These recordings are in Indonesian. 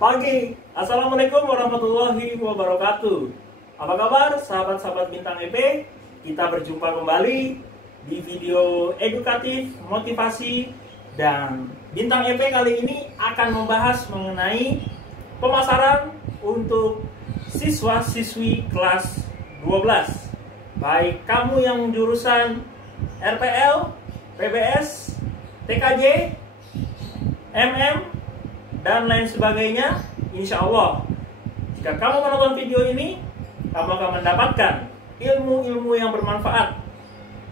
Pagi, Assalamualaikum warahmatullahi wabarakatuh. Apa kabar sahabat-sahabat Bintang EP? Kita berjumpa kembali di video edukatif, motivasi, dan Bintang EP kali ini akan membahas mengenai pemasaran untuk siswa-siswi kelas 12. Baik kamu yang jurusan RPL, PBS, TKJ, MM, dan lain sebagainya. Insya Allah, jika kamu menonton video ini, kamu akan mendapatkan ilmu-ilmu yang bermanfaat.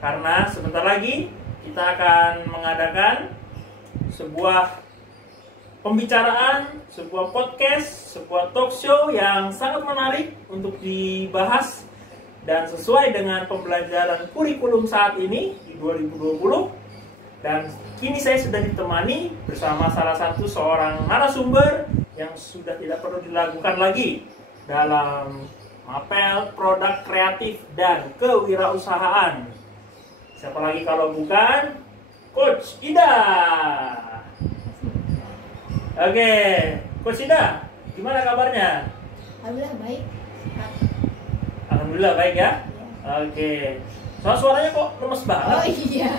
Karena sebentar lagi kita akan mengadakan sebuah pembicaraan, sebuah podcast, sebuah talk show yang sangat menarik untuk dibahas dan sesuai dengan pembelajaran kurikulum saat ini di 2020. Dan kini saya sudah ditemani bersama salah satu seorang narasumber yang sudah tidak perlu dilakukan lagi dalam mapel produk kreatif dan kewirausahaan. Siapa lagi kalau bukan Coach Ida. Oke, Coach Ida, gimana kabarnya? Alhamdulillah baik. Alhamdulillah baik ya? Oke. Suaranya kok lemes banget? Oh iya.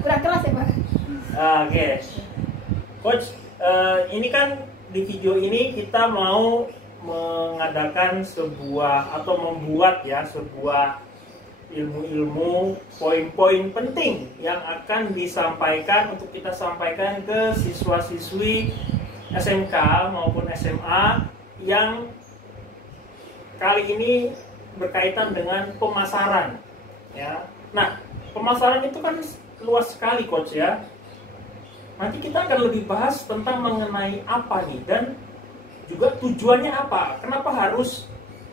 Kurang keras ya Pak? Oke. Coach, ini kan di video ini kita mau mengadakan sebuah atau membuat ya sebuah ilmu-ilmu, poin-poin penting yang akan disampaikan untuk kita sampaikan ke siswa-siswi SMK maupun SMA yang kali ini berkaitan dengan pemasaran ya. Nah, pemasaran itu kan luas sekali Coach ya. Nanti kita akan lebih bahas tentang mengenai apa nih dan juga tujuannya apa. Kenapa harus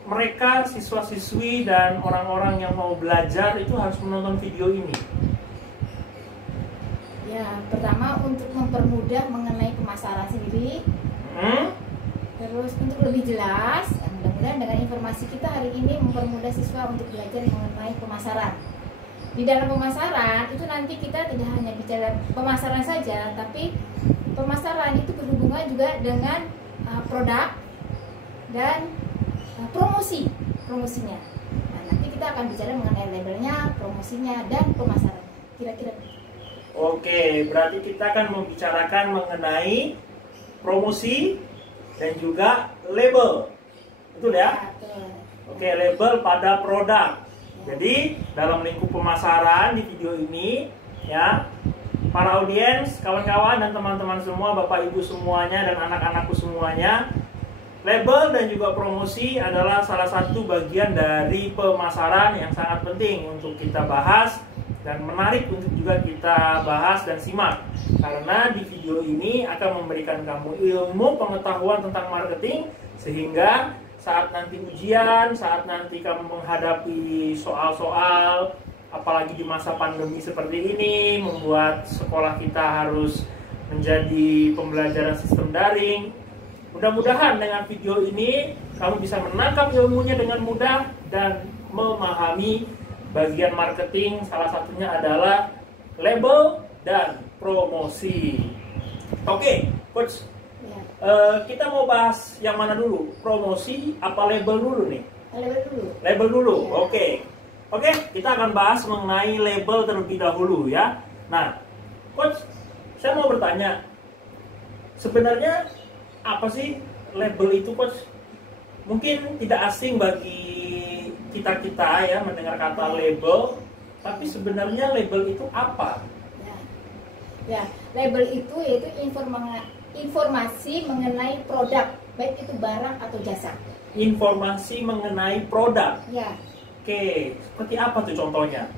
mereka siswa-siswi dan orang-orang yang mau belajar itu harus menonton video ini? Ya, pertama untuk mempermudah mengenai pemasaran sendiri. Terus untuk lebih jelas, mudah-mudahan dengan informasi kita hari ini mempermudah siswa untuk belajar mengenai pemasaran. Di dalam pemasaran itu nanti kita tidak hanya bicara pemasaran saja, tapi pemasaran itu berhubungan juga dengan produk dan promosinya. Nah, nanti kita akan bicara mengenai labelnya, promosinya, dan pemasarannya. Kira-kira. Oke, berarti kita akan membicarakan mengenai promosi dan juga label. Betul ya? Oke, label pada produk. Jadi dalam lingkup pemasaran di video ini ya, para audiens, kawan-kawan dan teman-teman semua, Bapak Ibu semuanya dan anak-anakku semuanya, label dan juga promosi adalah salah satu bagian dari pemasaran yang sangat penting untuk kita bahas dan menarik untuk juga kita bahas dan simak. Karena di video ini akan memberikan kamu ilmu pengetahuan tentang marketing sehingga saat nanti ujian, saat nanti kamu menghadapi soal-soal, apalagi di masa pandemi seperti ini, membuat sekolah kita harus menjadi pembelajaran sistem daring. Mudah-mudahan dengan video ini kamu bisa menangkap ilmunya dengan mudah dan memahami bagian marketing, salah satunya adalah label dan promosi. Oke, Coach. Kita mau bahas yang mana dulu? Promosi apa label dulu nih? Label dulu. Label dulu, ya. Oke, kita akan bahas mengenai label terlebih dahulu ya. Nah, Coach, saya mau bertanya, sebenarnya apa sih label itu, Coach? Mungkin tidak asing bagi kita-kita ya mendengar kata label, tapi sebenarnya label itu apa? Ya, label itu yaitu informasi mengenai produk, baik itu barang atau jasa. Informasi mengenai produk. Ya. Oke, seperti apa tuh contohnya?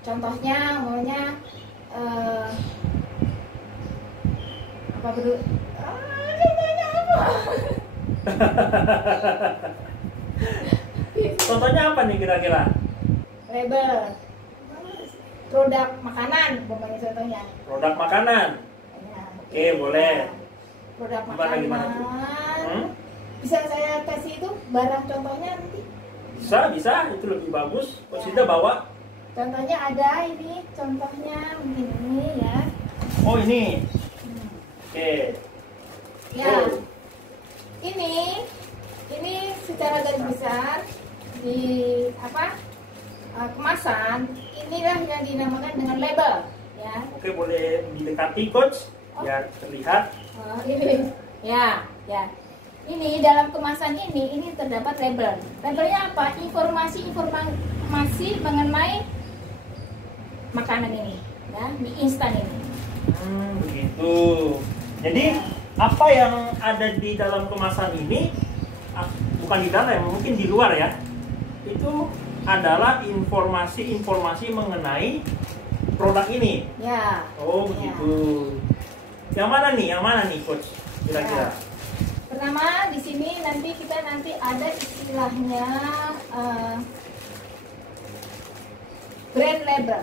Contohnya, maunya apa dulu? Contohnya apa? Contohnya apa nih kira-kira? Label produk makanan, pokoknya contohnya. Produk makanan. Ya. Oke, boleh. Produk Gimana tuh? Bisa saya kasih itu barang contohnya nanti? Bisa, itu lebih bagus. Coach Ida bawa. Contohnya ada ini, contohnya mungkin ini ya. Oh ini. Oke. Ya. Oh. Ini secara garis besar di kemasan inilah yang dinamakan dengan label ya. Oke, boleh didekati coach biar terlihat. Oh, ini ya. Ini dalam kemasan ini terdapat label. Labelnya apa? Informasi mengenai makanan ini, ya, mie instan ini. Begitu. Jadi apa yang ada di dalam kemasan ini, bukan di dalam, mungkin di luar ya, itu adalah informasi-informasi mengenai produk ini. Ya. Oh begitu. Yang mana nih coach? Kira-kira. Pertama di sini nanti ada istilahnya brand label.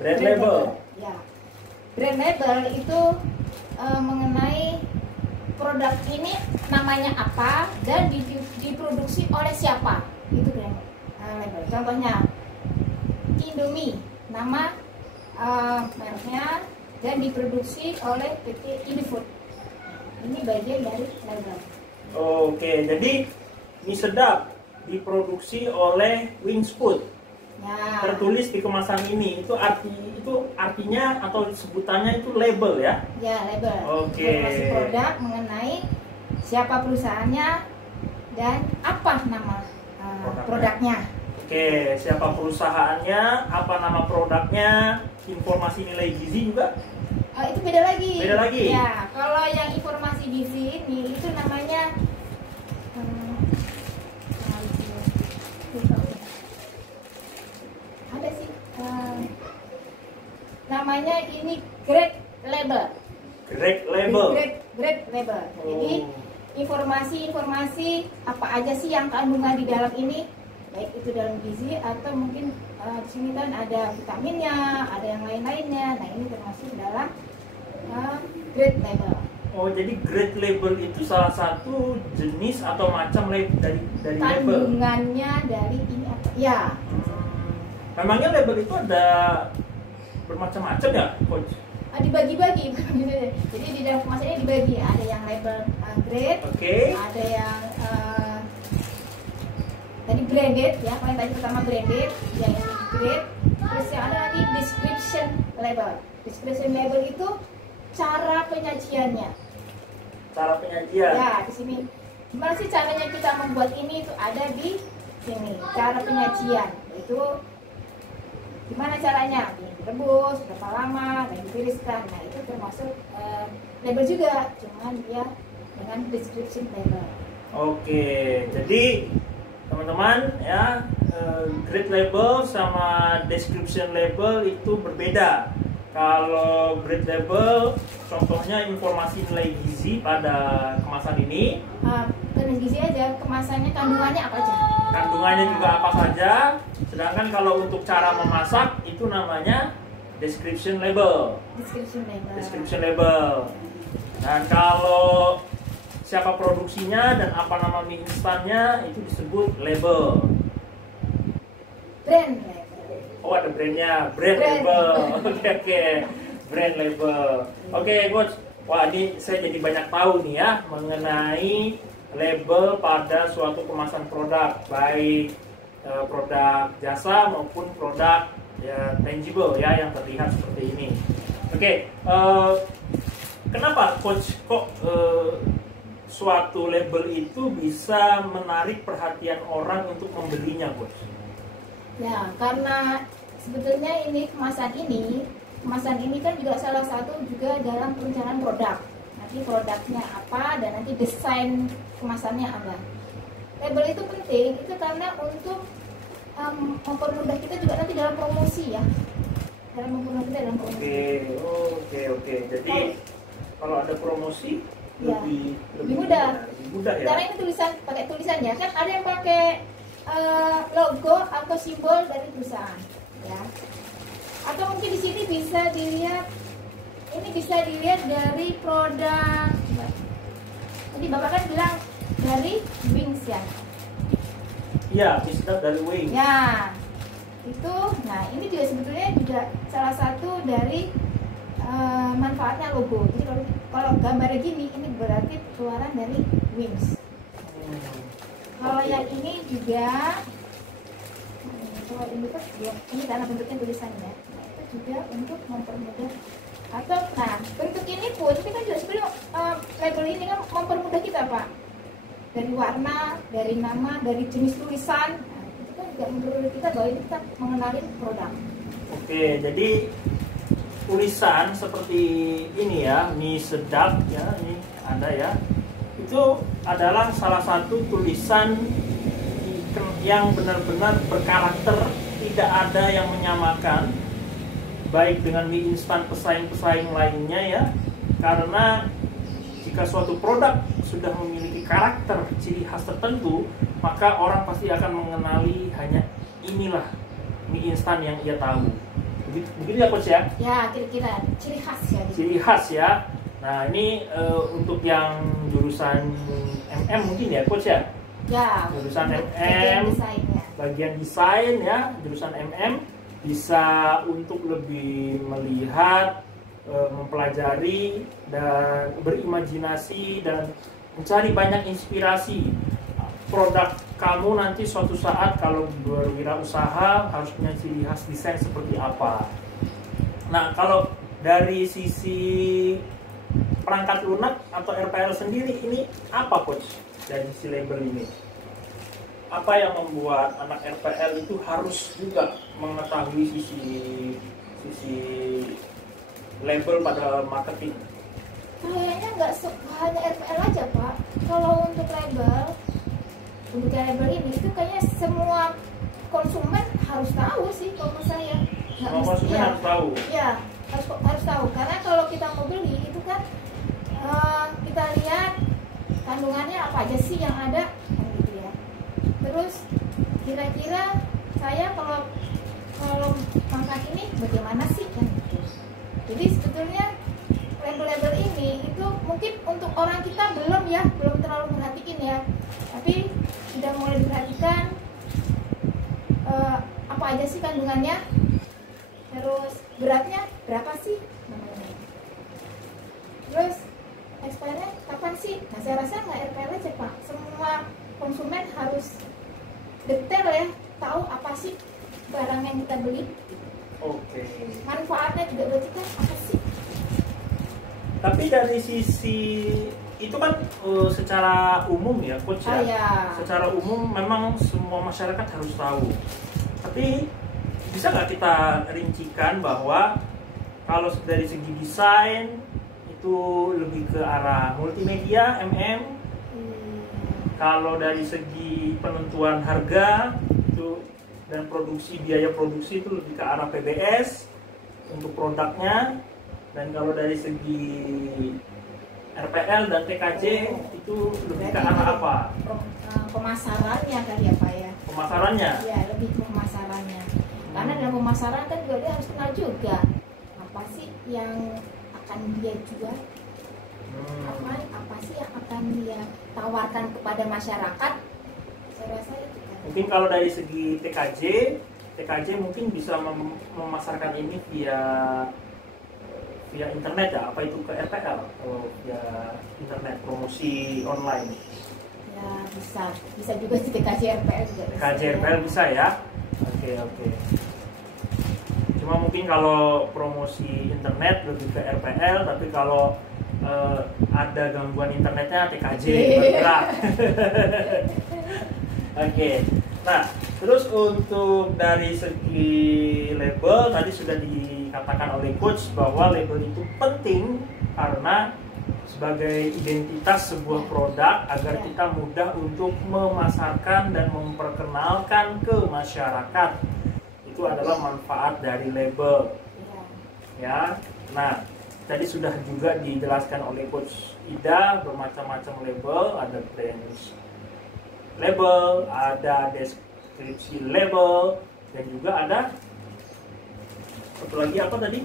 Brand label. Ya. Brand label itu mengenai produk ini namanya apa dan diproduksi oleh siapa. Itu brand label. Contohnya Indomie, nama mereknya dan diproduksi oleh PT Indofood. Ini bagian dari label. Oke, jadi mie sedap diproduksi oleh Wings Food. Ya. Tertulis di kemasan ini itu artinya atau sebutannya itu label ya? Ya, label. Oke. Informasi produk mengenai siapa perusahaannya dan apa nama produknya. Oke, siapa perusahaannya, apa nama produknya, informasi nilai gizi juga? Itu beda lagi. Beda lagi? Ya, kalau yang informasi gizi ini itu namanya ada sih namanya ini grade label. Grade label. Grade label. Jadi informasi apa aja sih yang kandungan di dalam ini, baik itu dalam gizi atau mungkin di sini kan ada vitaminnya, ada yang lain-lainnya. Nah ini termasuk dalam grade label. Oh, jadi grade label itu salah satu jenis atau macam dari label. Kandungannya dari ini apa? Ya. Memangnya label itu ada bermacam-macam ya, coach? Dibagi-bagi. Jadi di dalam kemasannya dibagi. Ada yang label grade, ada yang tadi branded ya, paling tadi pertama branded, yang ini grade, terus yang ada lagi description label. Description label itu cara penyajiannya. Cara penyajian. Ya, di sini. Gimana sih caranya kita membuat ini? Itu ada di sini. Cara penyajian itu gimana caranya? Direbus, berapa lama, dan ditiriskan. Nah, itu termasuk label juga, cuman dia dengan description label. Oke, jadi teman-teman ya, grade label sama description label itu berbeda. Kalau grade label, contohnya informasi nilai gizi pada kemasan ini. Bukan gizi aja, kemasannya kandungannya apa aja? Kandungannya juga apa saja. Sedangkan kalau untuk cara memasak itu namanya description label. Description label. Dan kalau siapa produksinya dan apa nama mie instannya itu disebut label. Brand label. Oh, ada brandnya, brand label. Oke, brand label. Oke, coach. Wah, ini saya jadi banyak tahu nih ya mengenai label pada suatu kemasan produk, baik produk jasa maupun produk ya tangible ya yang terlihat seperti ini. Oke, kenapa coach kok suatu label itu bisa menarik perhatian orang untuk membelinya, coach? Ya, karena sebetulnya kemasan ini kan juga salah satu juga dalam perencanaan produk. Nanti produknya apa dan nanti desain kemasannya apa. Label itu penting itu karena untuk mempermudah kita juga nanti dalam promosi ya. Dalam mempermudah kita dalam promosi. Oke. Jadi kalau ada promosi ya, lebih mudah. Ya. Karena ini pakai tulisannya kan ada yang pakai logo atau simbol dari perusahaan ya, atau mungkin di sini bisa dilihat dari produk. Tadi bapak kan bilang dari Wings ya. Iya, bisa dari Wings. Ya, itu. Nah, ini juga sebetulnya juga salah satu dari manfaatnya logo. Jadi kalau gambarnya gini, ini berarti keluaran dari WIMS. Kalau yang ini juga, kalau ini kan ya, ini karena bentuknya tulisannya. Nah, itu juga untuk mempermudah. Atau, nah, bentuk ini pun, ini kan juga sebenarnya label ini kan mempermudah kita, Pak. Dari warna, dari nama, dari jenis tulisan. Nah, itu kan juga mempermudah kita bahwa ini kita mengenali produk. Oke, jadi tulisan seperti ini ya, mie sedap ya, ini ada ya. Itu adalah salah satu tulisan yang benar-benar berkarakter, tidak ada yang menyamakan baik dengan mie instan pesaing-pesaing lainnya ya. Karena jika suatu produk sudah memiliki karakter ciri khas tertentu, maka orang pasti akan mengenali hanya inilah mie instan yang ia tahu. Begitu ya Coach ya? Ya, kira-kira ciri khas ya. Ciri khas ya. Nah, ini untuk yang jurusan MM mungkin ya Coach ya? Ya, jurusan bagian MM, desain ya. bagian desain ya, jurusan MM bisa untuk lebih melihat, mempelajari dan berimajinasi dan mencari banyak inspirasi. Produk kamu nanti suatu saat kalau berwirausaha harus punya ciri khas desain seperti apa. Nah, kalau dari sisi perangkat lunak atau RPL sendiri, ini apa Coach dari sisi label ini? Apa yang membuat anak RPL itu harus juga mengetahui sisi label pada marketing? Kayaknya nggak hanya RPL aja, Pak. Kalau untuk label ini itu kayaknya semua konsumen harus tahu sih kalau menurut saya. Semua konsumen ya, harus tahu. Ya, harus tahu. Karena kalau kita mau beli itu kan kita lihat kandungannya apa aja sih yang ada, kan gitu ya. Terus kira-kira saya kalau makan ini bagaimana sih kan gitu. Jadi sebetulnya label-label ini itu mungkin untuk orang kita belum terlalu merhatiin ya, tapi sudah mulai diperhatikan apa aja sih kandungannya, terus beratnya berapa sih namanya, terus expirednya kapan sih. Nah, saya rasa nggak RPL aja Pak, semua konsumen harus detail ya, tahu apa sih barang yang kita beli. Oke. Manfaatnya juga berarti kan apa sih. Tapi dari sisi itu kan secara umum ya Coach ya. Ya. Secara umum memang semua masyarakat harus tahu. Tapi bisa nggak kita rincikan bahwa kalau dari segi desain itu lebih ke arah multimedia kalau dari segi penentuan harga itu dan biaya produksi itu lebih ke arah PBS untuk produknya, dan kalau dari segi RPL dan TKJ itu lebih ke arah apa? Pemasarannya kali ya Pak ya. Pemasarannya? Ya, lebih ke pemasarannya. Karena dalam pemasaran kan juga dia harus kenal juga apa sih yang akan dia jual, apa sih yang akan dia tawarkan kepada masyarakat. Saya rasa itu kan. Mungkin kalau dari segi TKJ mungkin bisa memasarkan ini via internet ya, apa itu ke RPL atau via internet promosi online? Ya bisa juga sih TKJ RPL juga. TKJ RPL bisa ya. Oke. Cuma mungkin kalau promosi internet lebih ke RPL, tapi kalau ada gangguan internetnya TKJ bergerak. Oke. Nah, terus untuk dari segi label tadi sudah dikatakan oleh Coach bahwa label itu penting karena sebagai identitas sebuah produk agar kita mudah untuk memasarkan dan memperkenalkan ke masyarakat. Itu adalah manfaat dari label. Ya. Nah, tadi sudah juga dijelaskan oleh Coach Ida bermacam-macam label, ada brand label, ada deskripsi label, dan juga ada satu lagi apa tadi?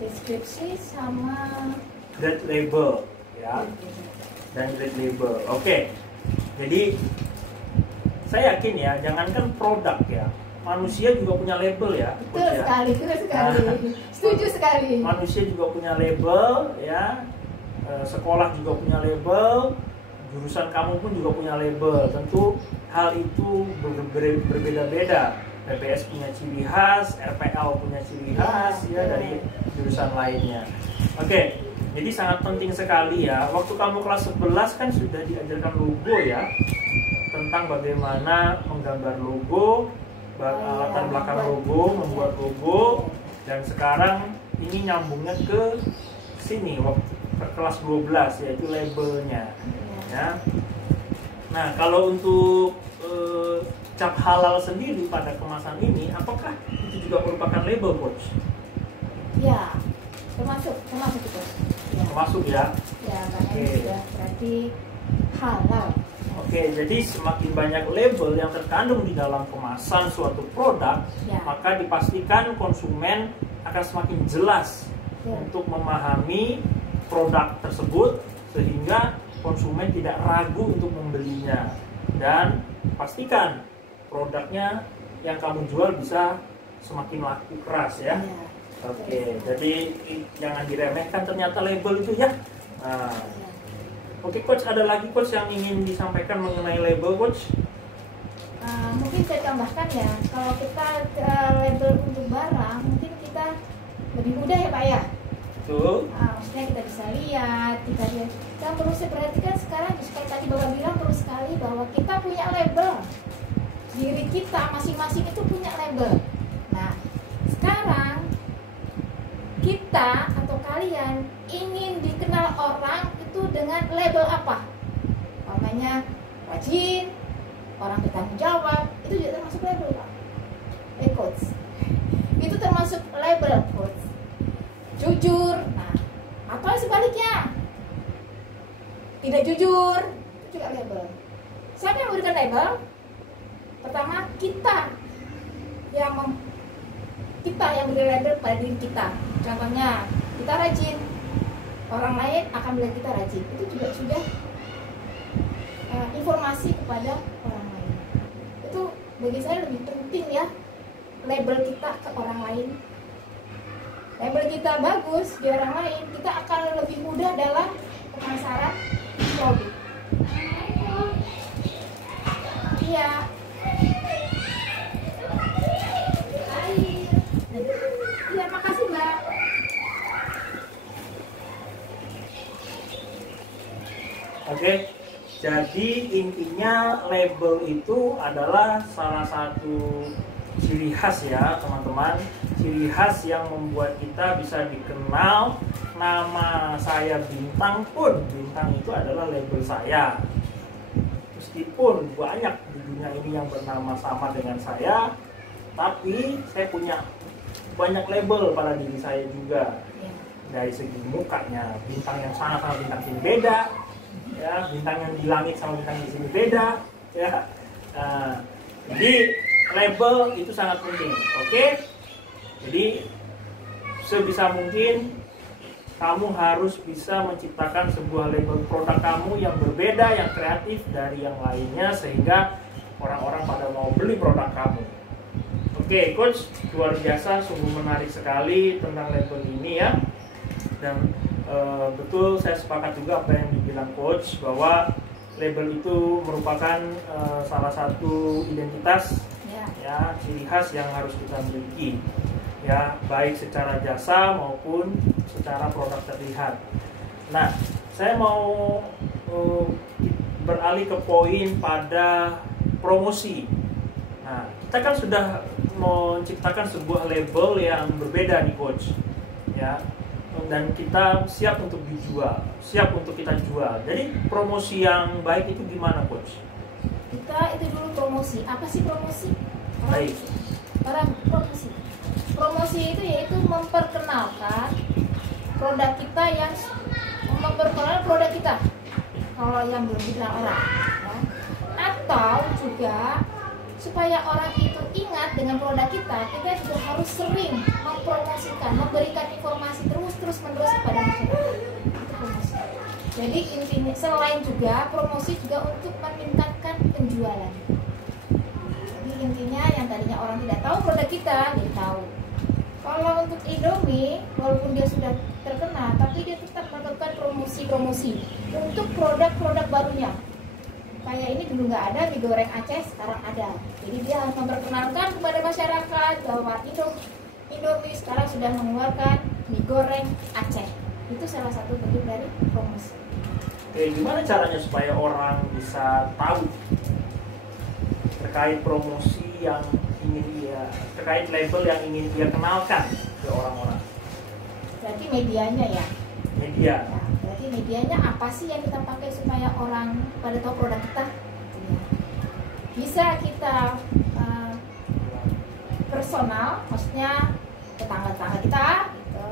Deskripsi sama Grade label, ya, dan grade label. Oke, jadi saya yakin ya, jangankan produk ya, manusia juga punya label ya. Betul ya. sekali, betul sekali. Setuju sekali. Manusia juga punya label ya, sekolah juga punya label, jurusan kamu pun juga punya label. Tentu hal itu berbeda-beda. PPS punya ciri khas, RPL punya ciri khas ya dari jurusan lainnya. Oke, jadi sangat penting sekali ya. Waktu kamu kelas 11 kan sudah diajarkan logo ya, tentang bagaimana menggambar logo, latar belakang logo, membuat logo, dan sekarang ini nyambungnya ke sini waktu ke kelas 12 yaitu labelnya ya. Nah, kalau untuk cap halal sendiri pada kemasan ini, apakah itu juga merupakan label, Coach? Ya, termasuk itu. Ya. Termasuk ya? Ya, karena ini sudah berarti halal. Oke, jadi semakin banyak label yang terkandung di dalam kemasan suatu produk, maka dipastikan konsumen akan semakin jelas untuk memahami produk tersebut, sehingga konsumen tidak ragu untuk membelinya. Dan pastikan produknya yang kamu jual bisa semakin laku keras ya. Oke, jadi jangan diremehkan ternyata label itu ya. Nah, oke, Coach, ada lagi Coach yang ingin disampaikan mengenai label, Coach? Mungkin saya tambahkan ya, kalau kita label untuk barang, mungkin kita lebih mudah ya Pak ya. Betul. Maksudnya kita bisa lihat, yang perlu saya perhatikan sekarang, seperti tadi Bapak bilang, perlu sekali bahwa kita punya label. Diri kita masing-masing itu punya label. Nah, sekarang kita atau kalian ingin dikenal orang itu dengan label apa? Namanya rajin, orang bertanggung jawab, itu juga termasuk label Pak. Coach, itu termasuk label Coach. Jujur, nah, atau sebaliknya tidak jujur, itu juga label. Siapa yang memberikan label? Pertama, kita yang beri label pada diri kita. Contohnya, kita rajin, orang lain akan bilang kita rajin. Itu juga sudah informasi kepada orang lain. Itu bagi saya lebih penting ya, label kita ke orang lain. Label kita bagus di orang lain, kita akan lebih mudah dalam pemasaran produk. Iya. Iya, makasih Mbak. Oke, jadi intinya label itu adalah salah satu ciri khas ya teman-teman, ciri khas yang membuat kita bisa dikenal. Nama saya Bintang pun, Bintang itu adalah label saya. Meskipun banyak di dunia ini yang bernama sama dengan saya, tapi saya punya banyak label pada diri saya juga. Dari segi mukanya, bintang yang sana sama bintang sini beda, ya, bintang yang di langit sama bintang di sini beda, ya. Jadi label itu sangat penting, oke? Jadi sebisa mungkin kamu harus bisa menciptakan sebuah label produk kamu yang berbeda, yang kreatif dari yang lainnya, sehingga orang-orang pada mau beli produk kamu. Oke, Coach, luar biasa, sungguh menarik sekali tentang label ini ya. Dan betul saya sepakat juga apa yang dibilang Coach, bahwa label itu merupakan salah satu identitas ya, ciri khas yang harus kita miliki ya, baik secara jasa maupun secara produk terlihat. Nah, saya mau beralih ke poin pada promosi. Nah, kita kan sudah menciptakan sebuah label yang berbeda nih Coach ya, dan kita siap untuk dijual, siap untuk kita jual. Jadi promosi yang baik itu gimana Coach? Kita itu dulu promosi. Apa sih promosi? Baik. Promosi itu yaitu memperkenalkan produk kita, yang memperkenalkan produk kita kalau yang belum dikenal orang ya. Atau juga supaya orang itu ingat dengan produk kita juga harus sering mempromosikan, memberikan informasi terus menerus kepada masyarakat. Itu promosi. Jadi intinya selain juga promosi juga untuk meningkatkan penjualan. intinya yang tadinya orang tidak tahu produk kita jadi tahu. Kalau untuk Indomie, walaupun dia sudah terkenal, tapi dia tetap melakukan promosi untuk produk-produk barunya. Kayak ini dulu nggak ada mie goreng Aceh, sekarang ada. Jadi dia harus memperkenalkan kepada masyarakat bahwa Indomie sekarang sudah mengeluarkan mie goreng Aceh. Itu salah satu bentuk dari promosi. Oke, gimana caranya supaya orang bisa tahu terkait promosi yang ingin dia, terkait label yang ingin dia kenalkan ke orang-orang? Berarti medianya ya. Media. Nah, berarti medianya apa sih yang kita pakai supaya orang pada tahu produk kita? Bisa kita personal, maksudnya tetangga-tetangga kita, gitu.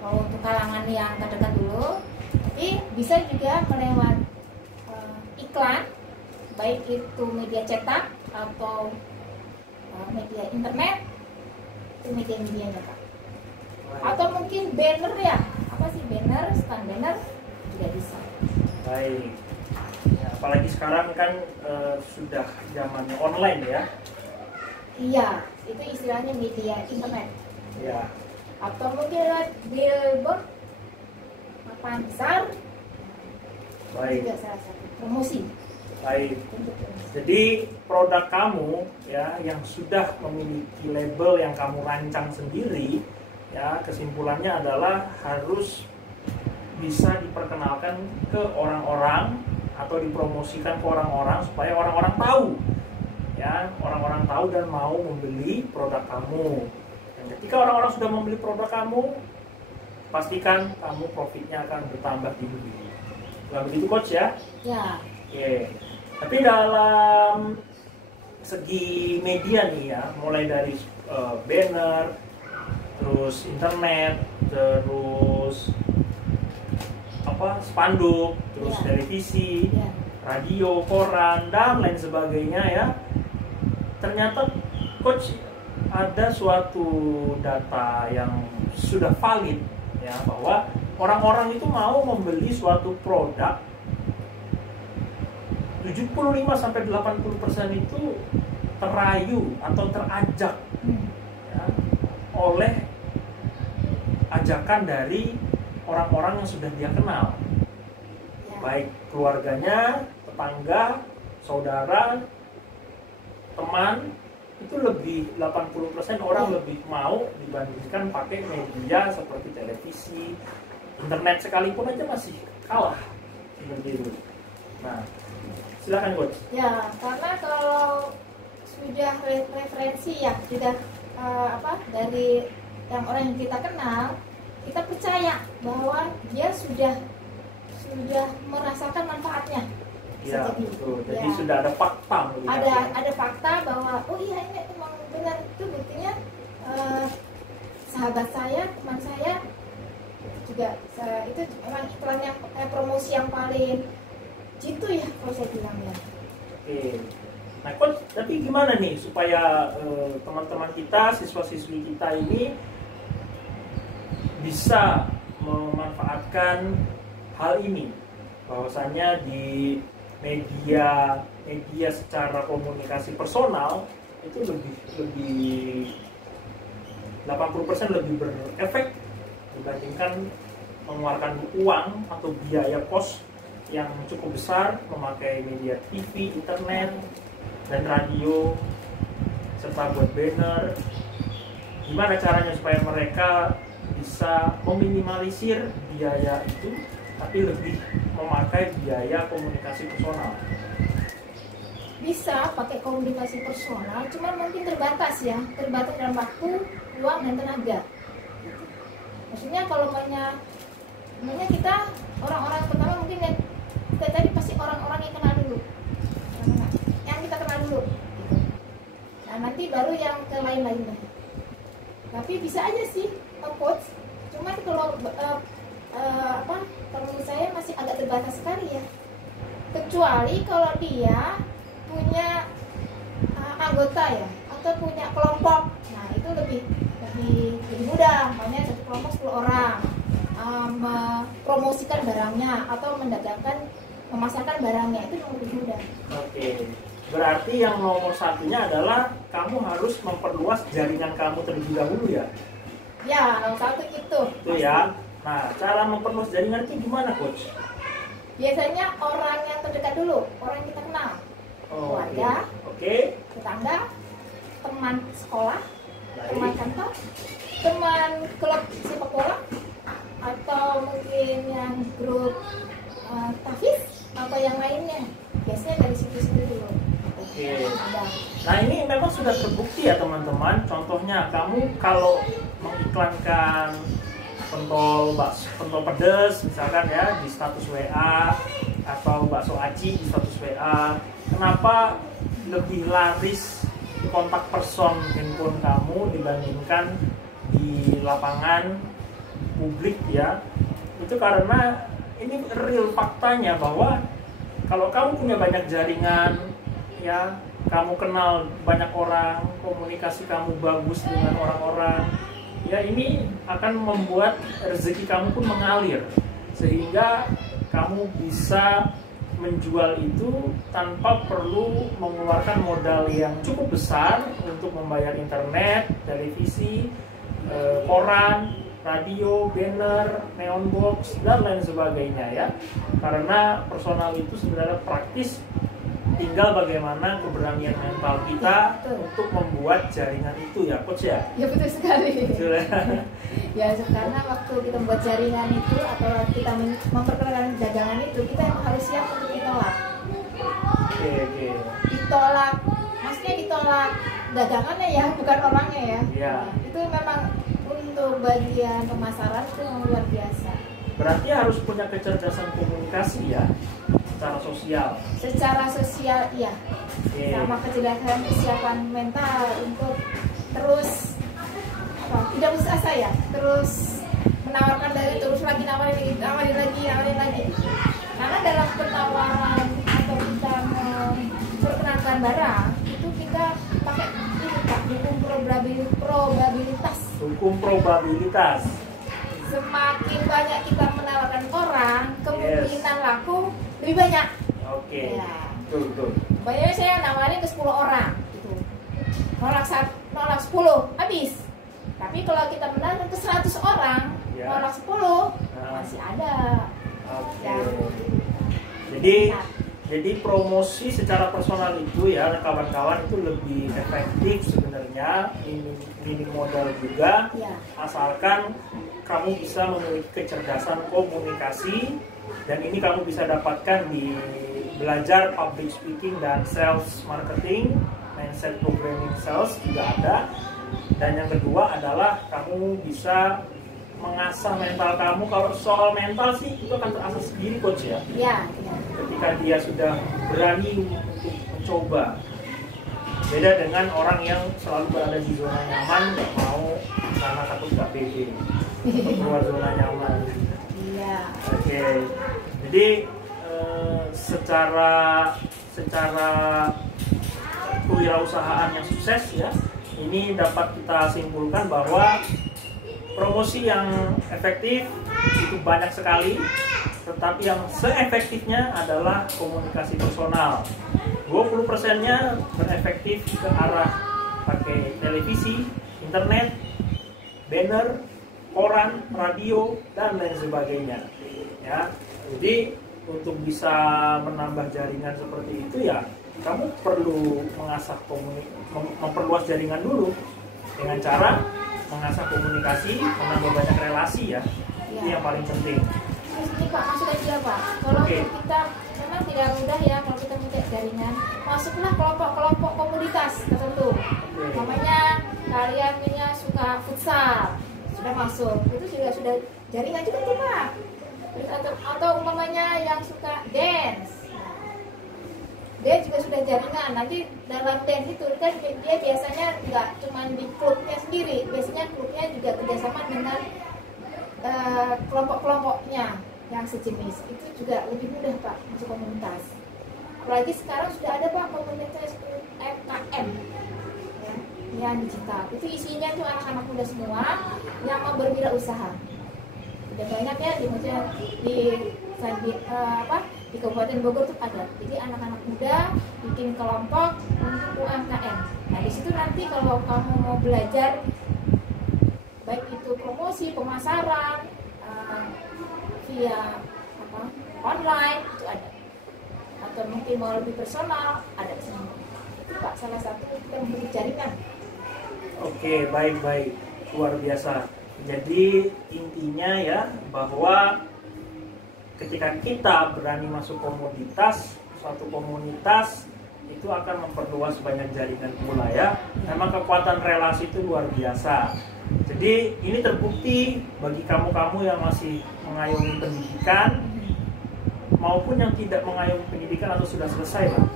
Kalau untuk kalangan yang terdekat dulu, tapi bisa juga melewat iklan, baik itu media cetak atau media internet, itu media-medianya Pak. Atau mungkin banner ya, apa sih banner, stand banner juga bisa. Baik. Ya, apalagi sekarang kan sudah zamannya online ya. Iya, itu istilahnya media internet. Ya. Atau mungkin lewat billboard, papan besar, Baik. juga salah satu promosi. Baik. Untuk promosi. Jadi produk kamu ya yang sudah memiliki label yang kamu rancang sendiri, ya kesimpulannya adalah harus bisa diperkenalkan ke orang-orang atau dipromosikan ke orang-orang supaya orang-orang tahu, ya orang-orang tahu dan mau membeli produk kamu. Dan ketika orang-orang sudah membeli produk kamu, pastikan kamu profitnya akan bertambah tinggi. Nah begitu coach ya? Ya, Oke. Tapi dalam segi media nih ya, mulai dari banner, terus internet, terus spanduk, terus Ya. televisi, ya, radio, koran dan lain sebagainya ya. Ternyata coach ada suatu data yang sudah valid ya bahwa orang-orang itu mau membeli suatu produk 75-80% itu terayu atau terajak ya, oleh ajakan dari orang-orang yang sudah dia kenal, ya. baik keluarganya, tetangga, saudara, teman. Itu lebih 80% orang lebih mau dibandingkan pakai media seperti televisi, internet sekalipun aja masih kalah seperti itu. Nah, silakan coach. Ya, karena kalau sudah referensi ya, sudah dari yang orang yang kita kenal, kita percaya bahwa dia sudah merasakan manfaatnya. Ya, betul. Jadi Ya. sudah ada fakta. Ada fakta bahwa oh iya ini memang benar, itu buktinya sahabat saya, teman saya juga itu memang iklan yang promosi yang paling jitu ya kalau saya bilang ya. Oke. Nah, coach, tapi gimana nih supaya teman-teman kita, siswa-siswi kita ini bisa memanfaatkan hal ini, bahwasanya di media secara komunikasi personal itu lebih 80% lebih berefek dibandingkan mengeluarkan uang atau biaya kos yang cukup besar memakai media TV, internet, dan radio serta buat banner. Gimana caranya supaya mereka bisa meminimalisir biaya itu tapi lebih memakai biaya komunikasi personal? Bisa pakai komunikasi personal, cuma mungkin terbatas dalam waktu, uang dan tenaga. Maksudnya kalau banyak kita orang-orang pertama mungkin kita tadi pasti orang-orang yang kenal dulu, yang kita kenal dulu. Nah nanti baru yang ke lain-lainnya. Tapi bisa aja sih coach, cuma kalau kalau menurut saya masih agak terbatas sekali ya, kecuali kalau dia punya anggota ya atau punya kelompok. Nah itu lebih mudah, makanya satu kelompok 10 orang mempromosikan barangnya atau memasarkan barangnya, itu lebih mudah. Oke. Berarti yang nomor satunya adalah kamu harus memperluas jaringan kamu terlebih dahulu ya. Ya, nomor satu itu. Itu ya. Nah, cara memperluas jaringan itu gimana, Coach? Biasanya orang yang terdekat dulu, orang yang kita kenal. Keluarga, Oke. tetangga, teman sekolah, teman kantor, teman klub sepak bola, atau mungkin yang grup tahfiz atau yang lainnya. Biasanya dari situ-situ dulu. Oke. Nah, ini memang sudah terbukti ya teman-teman. Contohnya kamu kalau mengiklankan pentol pedas misalkan ya di status WA, atau bakso aci di status WA, kenapa lebih laris kontak person handphone kamu dibandingkan di lapangan publik ya? Itu karena ini real faktanya bahwa kalau kamu punya banyak jaringan ya, kamu kenal banyak orang, komunikasi kamu bagus dengan orang-orang ya, ini akan membuat rezeki kamu pun mengalir, sehingga kamu bisa menjual itu tanpa perlu mengeluarkan modal yang cukup besar untuk membayar internet, televisi, koran, radio, banner, neon box, dan lain sebagainya ya. Karena personal itu sebenarnya praktis, tinggal bagaimana keberanian mental kita untuk membuat jaringan itu ya, Coach ya. Ya betul sekali. Betul ya. Ya, karena waktu kita membuat jaringan itu atau kita memperkenalkan dagangan itu, kita emang harus siap untuk ditolak. Oke. Ditolak, maksudnya ditolak dagangannya ya, bukan orangnya ya. Iya. Itu memang untuk bagian pemasaran itu memang luar biasa. Berarti harus punya kecerdasan komunikasi ya, secara sosial. Secara sosial iya. Oke. Sama kecerdasan kesiapan mental untuk terus tidak putus asa ya, terus menawarkan dari terus lagi nawarin lagi. Karena dalam penawaran atau kita memperkenalkan barang itu kita pakai ini Pak, hukum probabilitas. Hukum probabilitas. Semakin banyak kita menawarkan orang, kemungkinan laku lebih banyak. Oke. Ya. Betul. Banyak saya nawarin ke 10 orang gitu. Nolak 10 habis. Tapi kalau kita menawarkan ke 100 orang, Ya. nolak 10 masih ada. Oke. Ya. Jadi promosi secara personal itu ya kawan-kawan itu lebih efektif sebenarnya, minim modal juga, Ya. asalkan kamu bisa memiliki kecerdasan komunikasi, dan ini kamu bisa dapatkan di belajar public speaking dan sales marketing, mindset programming sales juga ada. Dan yang kedua adalah kamu bisa mengasah mental kamu. Kalau soal mental sih itu akan terasa sendiri, Coach ya. Ya. Ketika dia sudah berani untuk mencoba. Beda dengan orang yang selalu berada di zona nyaman, nggak mau karena takut nggak pede keluar zona nyaman. Iya. Oke. Jadi secara kewirausahaan yang sukses ya, ini dapat kita simpulkan bahwa promosi yang efektif itu banyak sekali, tetapi yang seefektifnya adalah komunikasi personal. 20%-nya berefektif ke arah pakai televisi, internet, banner, koran, radio, dan lain sebagainya. Ya, jadi untuk bisa menambah jaringan seperti itu ya, kamu perlu memperluas jaringan dulu dengan cara mengasah komunikasi, menambah banyak relasi ya. Itu yang paling penting. Ini Pak, masuk aja Pak. Kalau kita memang tidak mudah ya kalau kita punya jaringan, masuklah kelompok-kelompok komunitas tertentu. Namanya kalian punya suka futsal, sudah masuk, itu juga sudah jaringan juga tuh Pak. Atau umpamanya yang suka dance, dia juga sudah jaringan. Nanti dalam dance itu kan dia biasanya nggak cuma di klubnya sendiri, biasanya klubnya juga kerjasama dengan kelompok-kelompoknya yang sejenis. Itu juga lebih mudah Pak masuk komunitas. Apalagi sekarang sudah ada Pak komunitas UMKM ya, yang digital. Itu isinya tuh anak-anak muda semua yang mau berwirausaha. Udah banyak ya di Kabupaten Bogor tuh ada. Jadi anak-anak muda bikin kelompok untuk UMKM. Nah di situ nanti kalau kamu mau belajar baik itu promosi, pemasaran via online itu ada, atau mungkin mau lebih personal ada di sini. Itu Pak salah satu kita memberi jaringan. Oke, baik, luar biasa. Jadi intinya ya bahwa ketika kita berani masuk suatu komunitas itu akan memperluas banyak jaringan pula ya. Memang kekuatan relasi itu luar biasa. Jadi ini terbukti bagi kamu-kamu yang masih mengayomi pendidikan maupun yang tidak mengayomi pendidikan atau sudah selesai lah,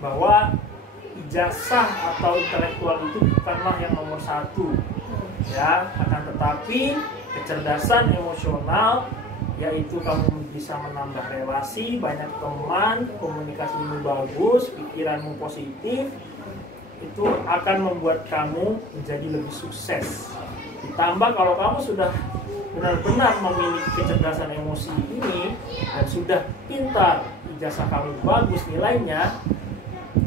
bahwa ijazah atau intelektual itu bukanlah yang nomor satu ya, akan tetapi kecerdasan emosional, yaitu kamu bisa menambah relasi, banyak teman, komunikasimu bagus, pikiranmu positif, itu akan membuat kamu menjadi lebih sukses. Ditambah kalau kamu sudah benar-benar memiliki kecerdasan emosi ini dan sudah pintar, ijazah kamu bagus nilainya,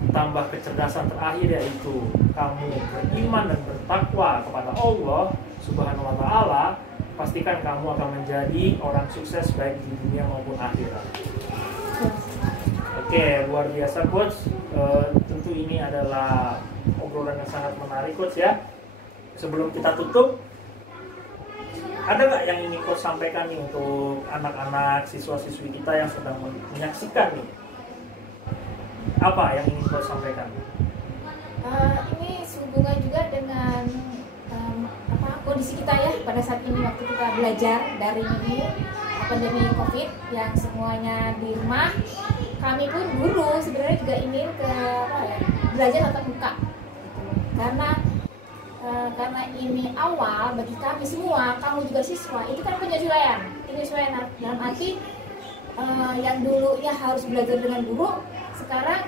tambah kecerdasan terakhir yaitu kamu beriman dan bertakwa kepada Allah Subhanahu wa Ta'ala, pastikan kamu akan menjadi orang sukses baik di dunia maupun akhirat. Oke, luar biasa Coach. Tentu ini adalah obrolan yang sangat menarik Coach ya. Sebelum kita tutup, ada nggak yang ingin Coach sampaikan nih untuk anak-anak siswa-siswi kita yang sedang menyaksikan nih? Apa yang ingin Coach sampaikan? Ini sehubungan juga dengan kondisi kita ya pada saat ini waktu kita belajar dari ini pandemi COVID yang semuanya di rumah. Kami pun guru sebenarnya juga ingin belajar tatap muka karena ini awal bagi kami semua, kamu juga siswa, itu kan penyesuaian dalam arti yang dulunya harus belajar dengan guru sekarang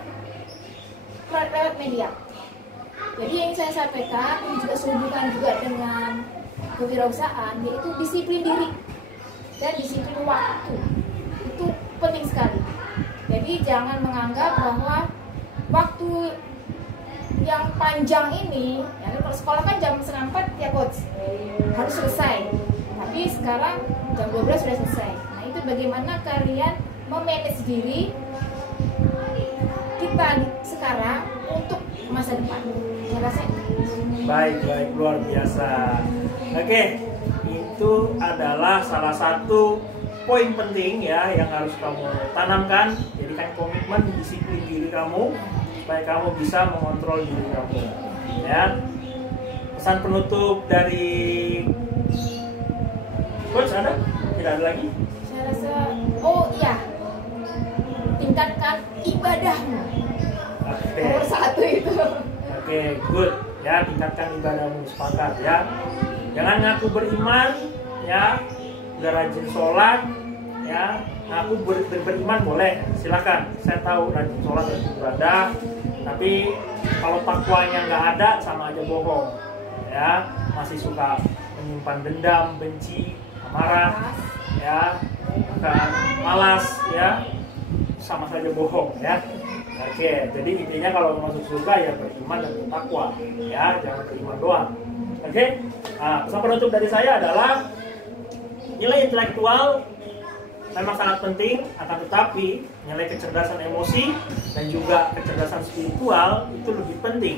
lewat media. Jadi yang saya sampaikan ini juga sehubungan juga dengan kewirausahaan, yaitu disiplin diri dan disiplin waktu. Itu penting sekali. Jadi jangan menganggap bahwa waktu yang panjang ini, ya kalau sekolah kan jam 3:30 ya Coach, harus selesai. Tapi sekarang jam 12 sudah selesai. Nah itu bagaimana kalian memanage diri kita sekarang untuk masa depan. Baik, luar biasa. Oke, itu adalah salah satu poin penting ya yang harus kamu tanamkan. Jadikan komitmen, disiplin diri kamu supaya kamu bisa mengontrol diri kamu. Ya. Pesan penutup dari Coach ada? Tidak ada lagi? Saya rasa, tingkatkan ibadahmu. Nomor satu itu. Oke, good. Ya, tingkatkan ibadahmu, sepakat ya. Jangan ngaku beriman, ya. Udah rajin sholat, ya. Ngaku beriman boleh, silakan. Saya tahu rajin sholat rajin ibadah, tapi kalau takwanya nggak ada, sama aja bohong. Ya, masih suka menyimpan dendam, benci, amarah, ya, bukan malas, ya, sama saja bohong, ya. Oke, jadi intinya kalau masuk surga ya beriman dan bertakwa, ya, jangan beriman doang. Oke, nah, pesan penutup dari saya adalah nilai intelektual memang sangat penting, akan tetapi nilai kecerdasan emosi dan juga kecerdasan spiritual itu lebih penting.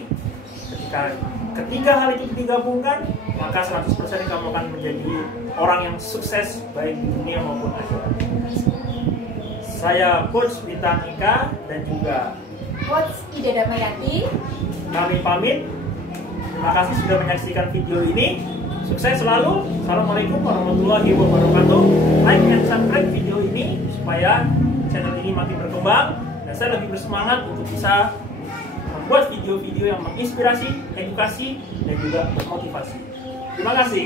Ketika ketiga hal itu digabungkan, maka 100% kamu akan menjadi orang yang sukses baik di dunia maupun akhirat. Saya Coach Bintang Ika dan juga Coach Ida Damayati. Kami pamit. Terima kasih sudah menyaksikan video ini. Sukses selalu. Assalamualaikum warahmatullahi wabarakatuh. Like dan subscribe video ini supaya channel ini makin berkembang dan saya lebih bersemangat untuk bisa membuat video-video yang menginspirasi, edukasi, dan juga bermotivasi. Terima kasih.